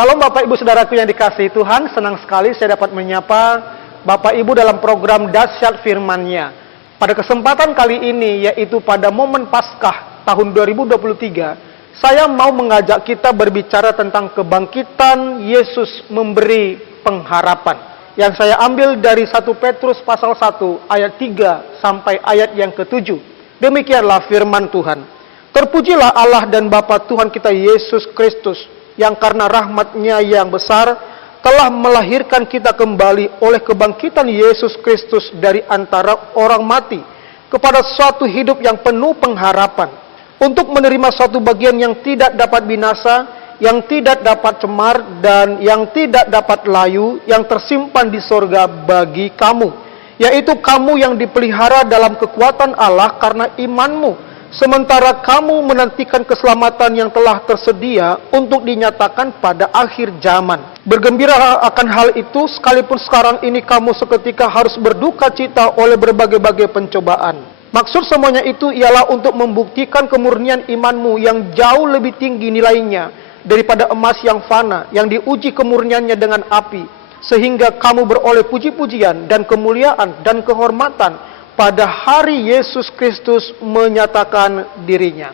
Shalom Bapak Ibu Saudaraku yang dikasihi Tuhan, senang sekali saya dapat menyapa Bapak Ibu dalam program Dahsyat Firman-Nya. Pada kesempatan kali ini, yaitu pada momen Paskah tahun 2023, saya mau mengajak kita berbicara tentang kebangkitan Yesus memberi pengharapan. Yang saya ambil dari 1 Petrus pasal 1 ayat 3 sampai ayat yang ke-7. Demikianlah firman Tuhan. Terpujilah Allah dan Bapa Tuhan kita Yesus Kristus, yang karena rahmat-Nya yang besar telah melahirkan kita kembali oleh kebangkitan Yesus Kristus dari antara orang mati kepada suatu hidup yang penuh pengharapan, untuk menerima suatu bagian yang tidak dapat binasa, yang tidak dapat cemar, dan yang tidak dapat layu, yang tersimpan di sorga bagi kamu, yaitu kamu yang dipelihara dalam kekuatan Allah karena imanmu, sementara kamu menantikan keselamatan yang telah tersedia untuk dinyatakan pada akhir zaman. Bergembira akan hal itu, sekalipun sekarang ini kamu seketika harus berduka cita oleh berbagai-bagai pencobaan. Maksud semuanya itu ialah untuk membuktikan kemurnian imanmu yang jauh lebih tinggi nilainya daripada emas yang fana, yang diuji kemurniannya dengan api, sehingga kamu beroleh puji-pujian dan kemuliaan dan kehormatan pada hari Yesus Kristus menyatakan dirinya.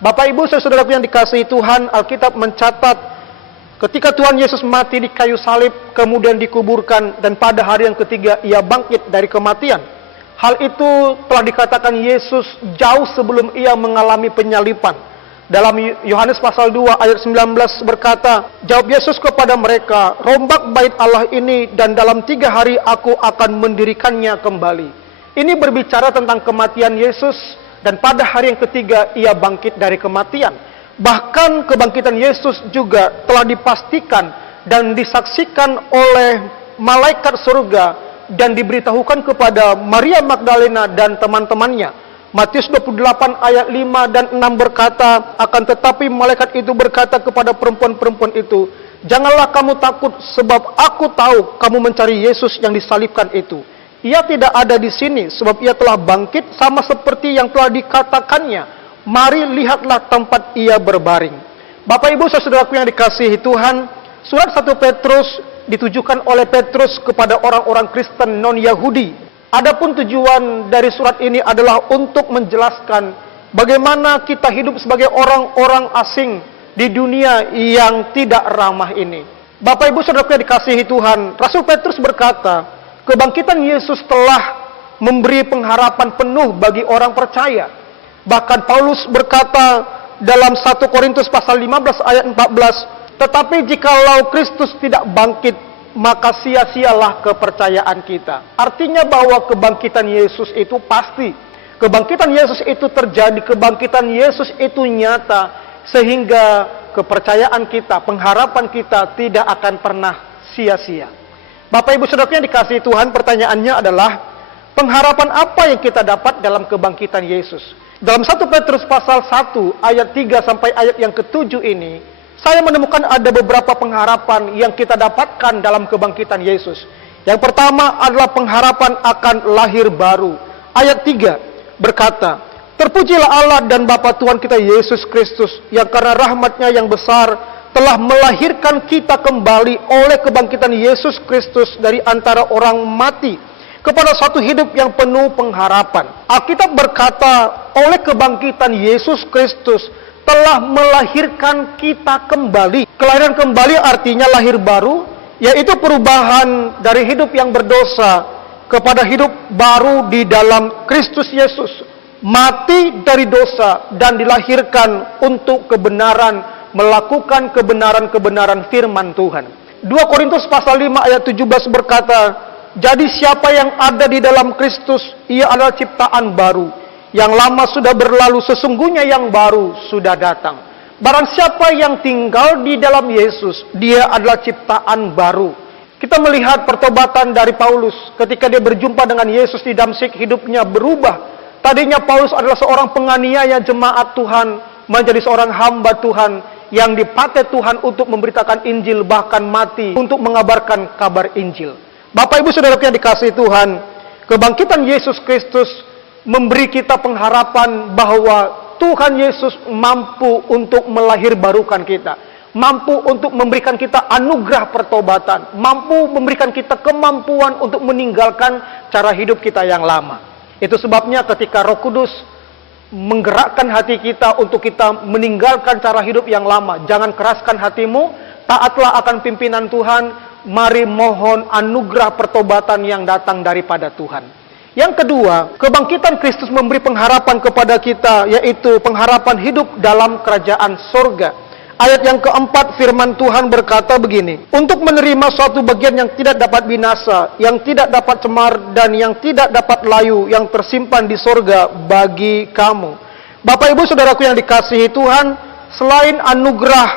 Bapak Ibu saudaraku yang dikasihi Tuhan, Alkitab mencatat ketika Tuhan Yesus mati di kayu salib, kemudian dikuburkan, dan pada hari yang ketiga ia bangkit dari kematian. Hal itu telah dikatakan Yesus jauh sebelum ia mengalami penyalipan. Dalam Yohanes pasal 2 ayat 19 berkata, jawab Yesus kepada mereka, rombak bait Allah ini, dan dalam 3 hari aku akan mendirikannya kembali. Ini berbicara tentang kematian Yesus, dan pada hari yang ketiga ia bangkit dari kematian. Bahkan kebangkitan Yesus juga telah dipastikan dan disaksikan oleh malaikat surga dan diberitahukan kepada Maria Magdalena dan teman-temannya. Matius 28 ayat 5 dan 6 berkata, akan tetapi malaikat itu berkata kepada perempuan-perempuan itu, janganlah kamu takut, sebab aku tahu kamu mencari Yesus yang disalibkan itu. Ia tidak ada di sini, sebab ia telah bangkit sama seperti yang telah dikatakannya. Mari lihatlah tempat ia berbaring. Bapak Ibu saudaraku yang dikasihi Tuhan, surat 1 Petrus ditujukan oleh Petrus kepada orang-orang Kristen non-Yahudi. Adapun tujuan dari surat ini adalah untuk menjelaskan bagaimana kita hidup sebagai orang-orang asing di dunia yang tidak ramah ini. Bapak Ibu saudaraku yang dikasihi Tuhan, Rasul Petrus berkata, kebangkitan Yesus telah memberi pengharapan penuh bagi orang percaya. Bahkan Paulus berkata dalam 1 Korintus pasal 15 ayat 14, tetapi jikalau Kristus tidak bangkit, maka sia-sialah kepercayaan kita. Artinya bahwa kebangkitan Yesus itu pasti. Kebangkitan Yesus itu terjadi, kebangkitan Yesus itu nyata, sehingga kepercayaan kita, pengharapan kita tidak akan pernah sia-sia. Bapak Ibu saudara yang dikasihi Tuhan, pertanyaannya adalah pengharapan apa yang kita dapat dalam kebangkitan Yesus? Dalam 1 Petrus pasal 1 ayat 3 sampai ayat yang ke-7 ini, saya menemukan ada beberapa pengharapan yang kita dapatkan dalam kebangkitan Yesus. Yang pertama adalah pengharapan akan lahir baru. Ayat 3 berkata, terpujilah Allah dan Bapa Tuhan kita Yesus Kristus, yang karena rahmat-Nya yang besar telah melahirkan kita kembali oleh kebangkitan Yesus Kristus dari antara orang mati kepada suatu hidup yang penuh pengharapan. Alkitab berkata, oleh kebangkitan Yesus Kristus telah melahirkan kita kembali. Kelahiran kembali artinya lahir baru, yaitu perubahan dari hidup yang berdosa kepada hidup baru di dalam Kristus Yesus. Mati dari dosa dan dilahirkan untuk kebenaran, melakukan kebenaran-kebenaran firman Tuhan. 2 Korintus pasal 5 ayat 17 berkata, jadi siapa yang ada di dalam Kristus, ia adalah ciptaan baru. Yang lama sudah berlalu, sesungguhnya yang baru sudah datang. Barang siapa yang tinggal di dalam Yesus, dia adalah ciptaan baru. Kita melihat pertobatan dari Paulus ketika dia berjumpa dengan Yesus di Damsyik, hidupnya berubah. Tadinya Paulus adalah seorang penganiaya jemaat Tuhan, menjadi seorang hamba Tuhan yang dipakai Tuhan untuk memberitakan Injil, bahkan mati untuk mengabarkan kabar Injil. Bapak Ibu saudara yang dikasihi Tuhan, kebangkitan Yesus Kristus memberi kita pengharapan bahwa Tuhan Yesus mampu untuk melahirbarukan kita, mampu untuk memberikan kita anugerah pertobatan, mampu memberikan kita kemampuan untuk meninggalkan cara hidup kita yang lama. Itu sebabnya ketika Roh Kudus menggerakkan hati kita untuk kita meninggalkan cara hidup yang lama, jangan keraskan hatimu, taatlah akan pimpinan Tuhan, mari mohon anugerah pertobatan yang datang daripada Tuhan. Yang kedua, kebangkitan Kristus memberi pengharapan kepada kita, yaitu pengharapan hidup dalam kerajaan sorga. Ayat yang keempat, firman Tuhan berkata begini, untuk menerima suatu bagian yang tidak dapat binasa, yang tidak dapat cemar, dan yang tidak dapat layu, yang tersimpan di sorga bagi kamu. Bapak Ibu Saudaraku yang dikasihi Tuhan, selain anugerah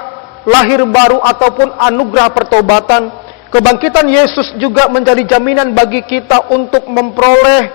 lahir baru ataupun anugerah pertobatan, kebangkitan Yesus juga menjadi jaminan bagi kita untuk memperoleh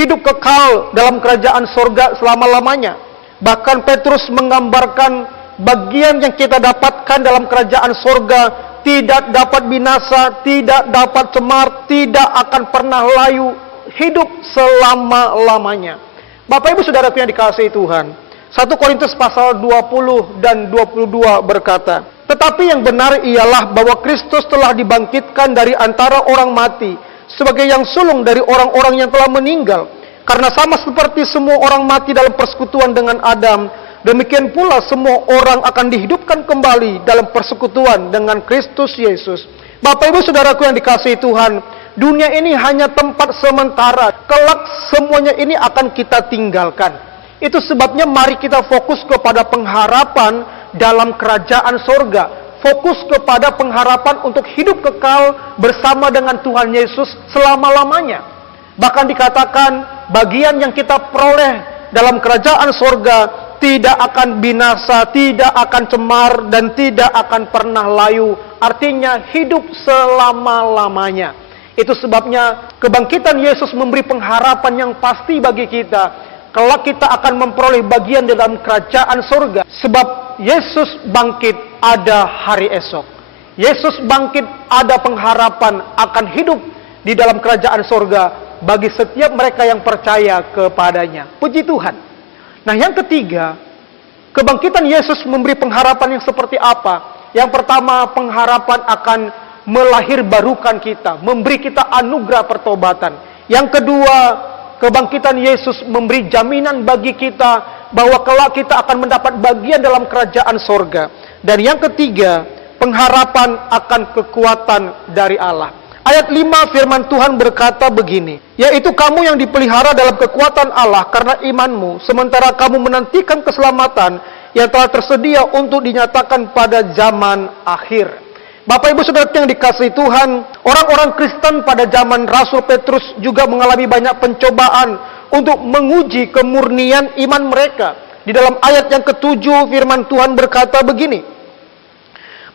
hidup kekal dalam kerajaan sorga selama-lamanya. Bahkan Petrus menggambarkan bagian yang kita dapatkan dalam kerajaan sorga tidak dapat binasa, tidak dapat cemar, tidak akan pernah layu, hidup selama-lamanya. Bapak Ibu Saudaraku yang dikasihi Tuhan, 1 Korintus pasal 20 dan 22 berkata, tetapi yang benar ialah bahwa Kristus telah dibangkitkan dari antara orang mati sebagai yang sulung dari orang-orang yang telah meninggal. Karena sama seperti semua orang mati dalam persekutuan dengan Adam, demikian pula semua orang akan dihidupkan kembali dalam persekutuan dengan Kristus Yesus. Bapak Ibu Saudaraku yang dikasihi Tuhan, dunia ini hanya tempat sementara. Kelak semuanya ini akan kita tinggalkan. Itu sebabnya mari kita fokus kepada pengharapan dalam kerajaan sorga. Fokus kepada pengharapan untuk hidup kekal bersama dengan Tuhan Yesus selama-lamanya. Bahkan dikatakan bagian yang kita peroleh dalam kerajaan sorga tidak akan binasa, tidak akan cemar, dan tidak akan pernah layu. Artinya hidup selama-lamanya. Itu sebabnya kebangkitan Yesus memberi pengharapan yang pasti bagi kita. Kelak kita akan memperoleh bagian dalam kerajaan sorga. Sebab Yesus bangkit, ada hari esok. Yesus bangkit, ada pengharapan akan hidup di dalam kerajaan sorga bagi setiap mereka yang percaya kepadanya. Puji Tuhan. Nah, yang ketiga, kebangkitan Yesus memberi pengharapan yang seperti apa? Yang pertama, pengharapan akan melahirbarukan kita, memberi kita anugerah pertobatan. Yang kedua, kebangkitan Yesus memberi jaminan bagi kita bahwa kelak kita akan mendapat bagian dalam kerajaan sorga. Dan yang ketiga, pengharapan akan kekuatan dari Allah. Ayat 5 firman Tuhan berkata begini, yaitu kamu yang dipelihara dalam kekuatan Allah karena imanmu, sementara kamu menantikan keselamatan yang telah tersedia untuk dinyatakan pada zaman akhir. Bapak Ibu Saudara yang dikasihi Tuhan, orang-orang Kristen pada zaman Rasul Petrus juga mengalami banyak pencobaan untuk menguji kemurnian iman mereka. Di dalam ayat yang ke-7 firman Tuhan berkata begini,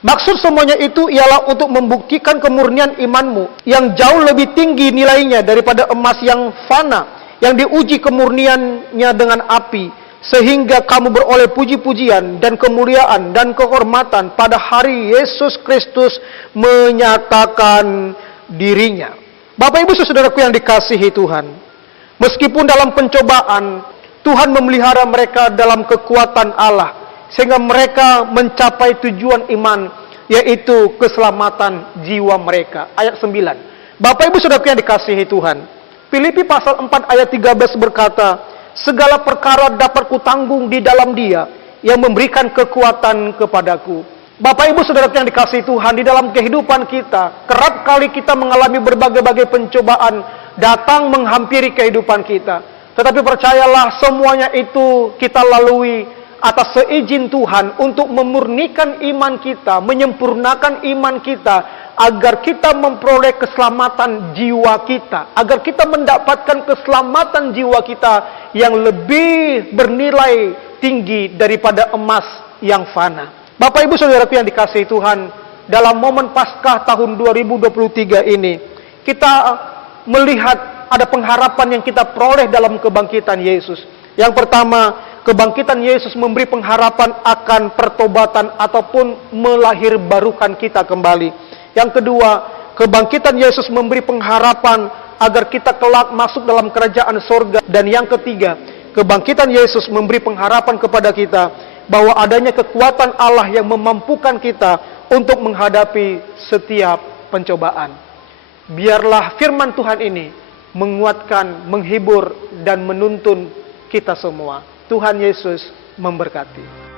maksud semuanya itu ialah untuk membuktikan kemurnian imanmu yang jauh lebih tinggi nilainya daripada emas yang fana, yang diuji kemurniannya dengan api, sehingga kamu beroleh puji-pujian dan kemuliaan dan kehormatan pada hari Yesus Kristus menyatakan dirinya. Bapak Ibu Saudaraku yang dikasihi Tuhan, meskipun dalam pencobaan, Tuhan memelihara mereka dalam kekuatan Allah, sehingga mereka mencapai tujuan iman, yaitu keselamatan jiwa mereka. Ayat 9. Bapak Ibu Saudara yang dikasihi Tuhan, Filipi pasal 4 ayat 13 berkata, segala perkara dapat kutanggung di dalam Dia yang memberikan kekuatan kepadaku. Bapak Ibu Saudara yang dikasihi Tuhan, di dalam kehidupan kita, kerap kali kita mengalami berbagai-bagai pencobaan datang menghampiri kehidupan kita. Tetapi percayalah, semuanya itu kita lalui atas seizin Tuhan untuk memurnikan iman kita, menyempurnakan iman kita, agar kita memperoleh keselamatan jiwa kita, agar kita mendapatkan keselamatan jiwa kita yang lebih bernilai tinggi daripada emas yang fana. Bapak Ibu Saudaraku yang dikasihi Tuhan, dalam momen Paskah tahun 2023 ini, kita melihat ada pengharapan yang kita peroleh dalam kebangkitan Yesus. Yang pertama, kebangkitan Yesus memberi pengharapan akan pertobatan ataupun melahirbarukan kita kembali. Yang kedua, kebangkitan Yesus memberi pengharapan agar kita kelak masuk dalam kerajaan sorga. Dan yang ketiga, kebangkitan Yesus memberi pengharapan kepada kita bahwa adanya kekuatan Allah yang memampukan kita untuk menghadapi setiap pencobaan. Biarlah firman Tuhan ini menguatkan, menghibur, dan menuntun kita semua. Tuhan Yesus memberkati.